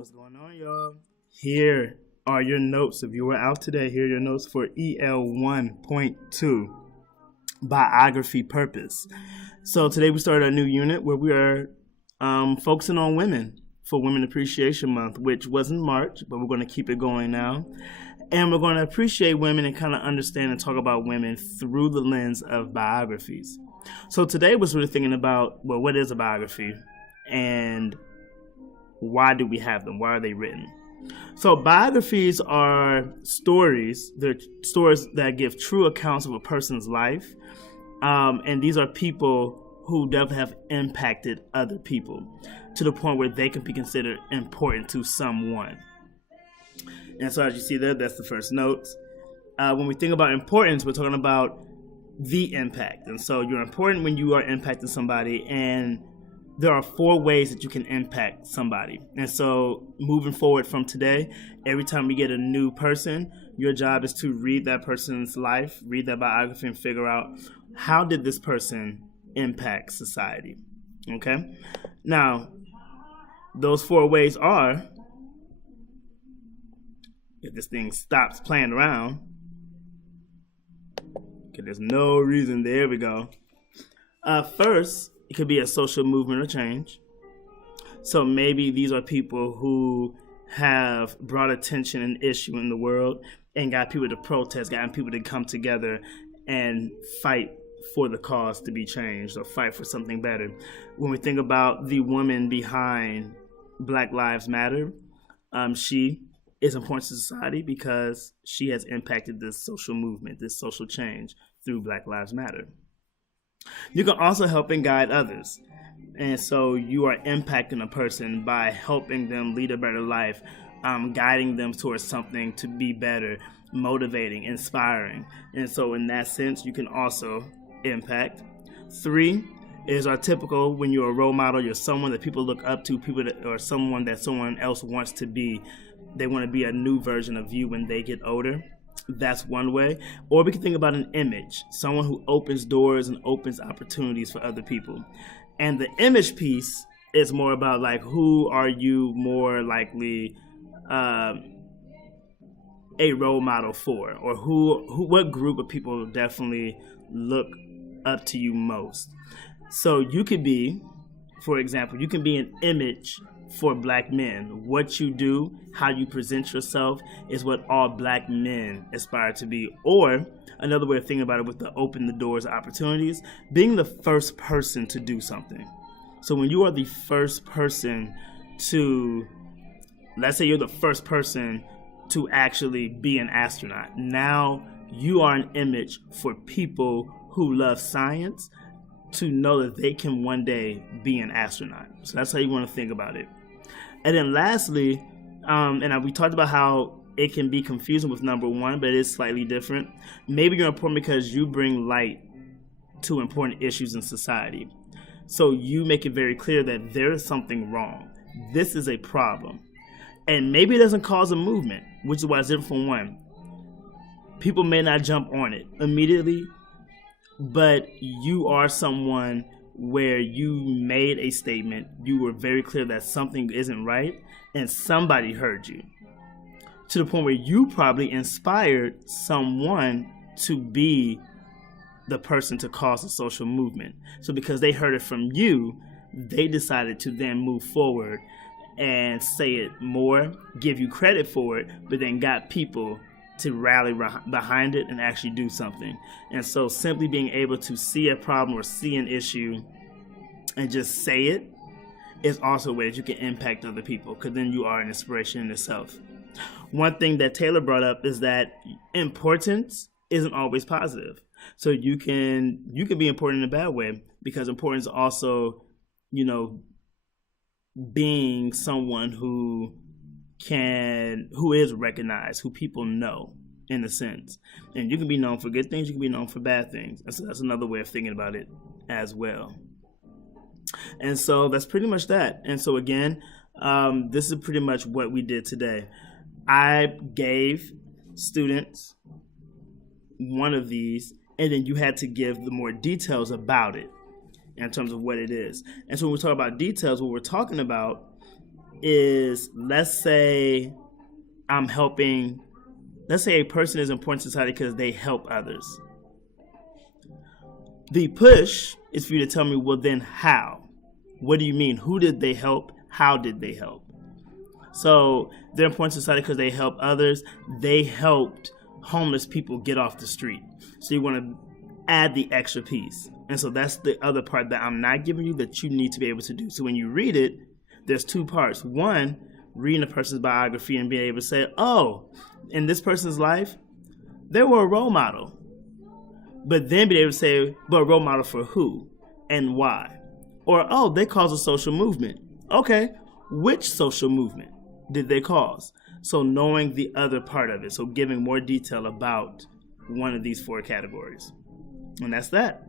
What's going on, y'all? Here are your notes. If you were out today, here are your notes for EL1.2 Biography Purpose. So today we started a new unit where we are focusing on women for Women Appreciation Month, which was in March, but we're going to keep it going now. And we're going to appreciate women and kind of understand and talk about women through the lens of biographies. So today was really thinking about, well, what is a biography? And why do we have them? Why are they written? So biographies are stories. They're stories that give true accounts of a person's life. And these are people who definitely have impacted other people to the point where they can be considered important to someone. And so as you see there, that's the first note. When we think about importance, we're talking about the impact. And so you're important when you are impacting somebody, and there are 4 ways that you can impact somebody. And so moving forward from today, every time we get a new person, your job is to read that person's life, read that biography, and figure out how did this person impact society. Okay? Now, those 4 ways are, if this thing stops playing around, okay, there's no reason, there we go. First, it could be a social movement or change. So maybe these are people who have brought attention and issue in the world and got people to protest, gotten people to come together and fight for the cause to be changed or fight for something better. When we think about the woman behind Black Lives Matter, she is important to society because she has impacted this social movement, this social change through Black Lives Matter. You can also help and guide others. And so you are impacting a person by helping them lead a better life, guiding them towards something to be better, motivating, inspiring. And so in that sense, you can also impact. 3 is our typical, when you're a role model, you're someone that people look up to, people that, or someone that someone else wants to be. They want to be a new version of you when they get older. That's one way. Or we can think about an image, someone who opens doors and opens opportunities for other people. And the image piece is more about, like, who are you more likely a role model for, or what group of people definitely look up to you most. So you could be, for example, you can be an image for Black men. What you do, how you present yourself is what all Black men aspire to be. Or another way of thinking about it, with the open the doors opportunities, being the first person to do something. So when you are the first person to, let's say you're the first person to actually be an astronaut, now you are an image for people who love science to know that they can one day be an astronaut. So that's how you want to think about it. And then lastly, we talked about how it can be confusing with number 1, but it is slightly different. Maybe you're important because you bring light to important issues in society. So you make it very clear that there is something wrong. This is a problem. And maybe it doesn't cause a movement, which is why it's different from 1. People may not jump on it immediately, but you are someone where you made a statement, you were very clear that something isn't right, and somebody heard you. To the point where you probably inspired someone to be the person to cause a social movement. So because they heard it from you, they decided to then move forward and say it more, give you credit for it, but then got people to rally behind it and actually do something. And so simply being able to see a problem or see an issue and just say it is also a way that you can impact other people, because then you are an inspiration in itself. One thing that Taylor brought up is that importance isn't always positive. So you can be important in a bad way, because importance also, being someone who is recognized, who people know, in a sense. And you can be known for good things, you can be known for bad things. And so that's another way of thinking about it as well. And so that's pretty much that. And so again, this is pretty much what we did today. I gave students one of these, and then you had to give the more details about it in terms of what it is. And so when we talk about details, what we're talking about is, let's say a person is important to society because they help others. The push is for you to tell me, well, then how? What do you mean? Who did they help? How did they help? So they're important to society because they help others. They helped homeless people get off the street. So you want to add the extra piece. And so that's the other part that I'm not giving you that you need to be able to do. So when you read it, there's two parts. One, reading a person's biography and being able to say, oh, in this person's life, they were a role model. But then be able to say, but a role model for who and why? Or, oh, they caused a social movement. Okay, which social movement did they cause? So knowing the other part of it. So giving more detail about one of these four categories. And that's that.